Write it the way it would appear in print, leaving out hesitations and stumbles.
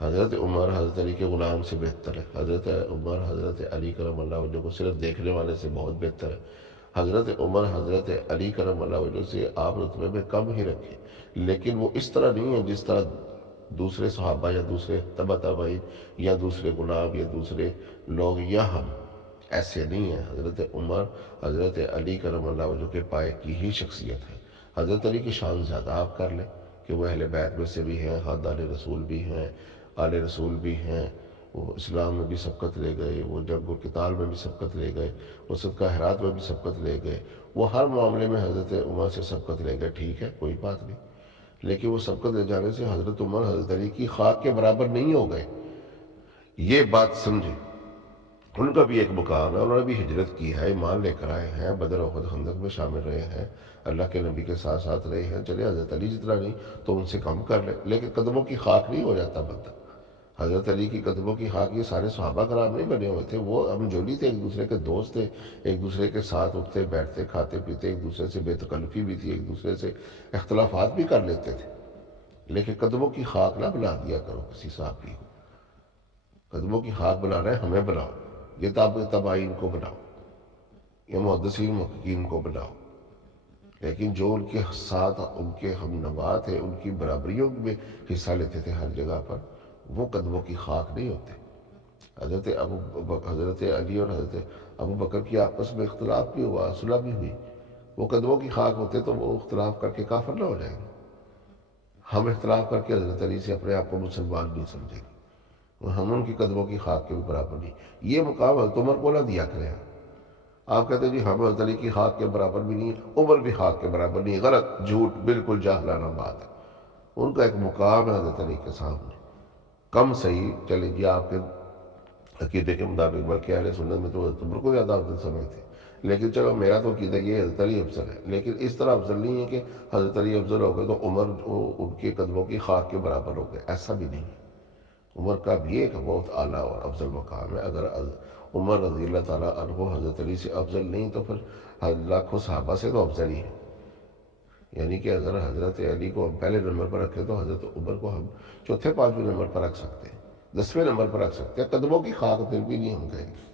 حضرت عمر حضرت علی کے غلام سے بہتر ہے، حضرت عمر حضرت علی کرم اللہ وجہ کو صرف دیکھنے والے سے بہت بہتر ہے۔ حضرت عمر حضرت علی کرم اللہ وجہ سے آپ رتبے میں کم ہی رکھے، لیکن وہ اس طرح نہیں ہے جس طرح دوسرے صحابہ یا دوسرے تبع تابعین یا دوسرے غلام یا دوسرے لوگ یا ہم، ایسے نہیں ہیں۔ حضرت عمر حضرت علی کرم اللہ وجہ کے پائے کی ہی شخصیت ہے۔ حضرت علی کی شان زیادہ آپ کر لیں کہ وہ اہل بیت میں سے بھی ہیں، خاندان رسول بھی ہیں، آل رسول بھی ہیں، وہ اسلام میں بھی سبقت لے گئے، وہ جنگ و قتال میں بھی سبقت لے گئے، وہ صدقہ خیرات میں بھی سبقت لے گئے، وہ ہر معاملے میں حضرت عمر سے سبقت لے گئے، ٹھیک ہے کوئی بات نہیں، لیکن وہ سبقت لے جانے سے حضرت عمر حضرت علی کی خاک کے برابر نہیں ہو گئے، یہ بات سمجھے۔ ان کا بھی ایک مقام ہے، انہوں نے بھی ہجرت کی ہے، ایمان لے کر آئے ہیں، بدر احد خندق میں شامل رہے ہیں، اللہ کے نبی کے ساتھ ساتھ رہے ہیں، چلے حضرت علی جتنا نہیں تو ان سے کم کر لے، لیکن قدموں کی خاک نہیں ہو جاتا بندہ۔ حضرت علی کی قدموں کی خاک یہ سارے صحابہ کرام نہیں بنے ہوئے تھے، وہ ہم جولی تھے، ایک دوسرے کے دوست تھے، ایک دوسرے کے ساتھ اٹھتے بیٹھتے کھاتے پیتے، ایک دوسرے سے بے تکلفی بھی تھی، ایک دوسرے سے اختلافات بھی کر لیتے تھے، لیکن قدموں کی خاک نہ بنا دیا کرو کسی صحابی کو۔ قدموں کی خاک بنانا ہے ہمیں بناؤ، یہ تابعین کو بناؤ، یہ محدثین محققین کو بناؤ، لیکن جو ان کے ساتھ ان کے ہم نوا تھے، ان کی برابریوں میں حصہ لیتے تھے ہر جگہ پر، وہ قدموں کی خاک نہیں ہوتے۔ حضرت علی اور حضرت ابو بکر کی آپس میں اختلاف بھی ہوا، صلح بھی ہوئی، وہ قدموں کی خاک ہوتے تو وہ اختلاف کر کے کافر نہ ہو جائیں گے۔ ہم اختلاف کر کے حضرت علی سے اپنے آپ کو مسلمان نہیں سمجھیں گے، ہم ان کی قدموں کی خاک کے بھی برابر نہیں۔ یہ مقام حضرت عمر کو نہ دیا کرے۔ آپ کہتے ہیں جی ہم حضرت علی کی خاک کے برابر بھی نہیں، عمر بھی خاک کے برابر نہیں، غلط، جھوٹ، بالکل جاہلانہ بات ہے۔ ان کا ایک مقام ہے حضرت علی کے سامنے، کم صحیح چلے جی آپ کے عقیدے کے مطابق، بلکہ اہل سنت میں تو حضرت عمر کو زیادہ افضل سمجھتے، لیکن چلو میرا تو عقیدہ یہ حضرت علی افضل ہے، لیکن اس طرح افضل نہیں ہے کہ حضرت علی افضل ہو گئے تو عمر ان کے قدموں کی خاک کے برابر ہو گئے، ایسا بھی نہیں ہے۔ عمر کا بھی ایک بہت اعلیٰ اور افضل مقام ہے، اگر عمر رضی اللہ تعالیٰ عنہ حضرت علی سے افضل نہیں تو پھر لاکھوں صحابہ سے تو افضل ہی ہے۔ یعنی کہ اگر حضرت علی کو ہم پہلے نمبر پر رکھیں تو حضرت عمر کو ہم چوتھے پانچویں نمبر پر رکھ سکتے ہیں، 10ویں نمبر پر رکھ سکتے ہیں، قدموں کی خاک پھر بھی نہیں ہم کہیں گے۔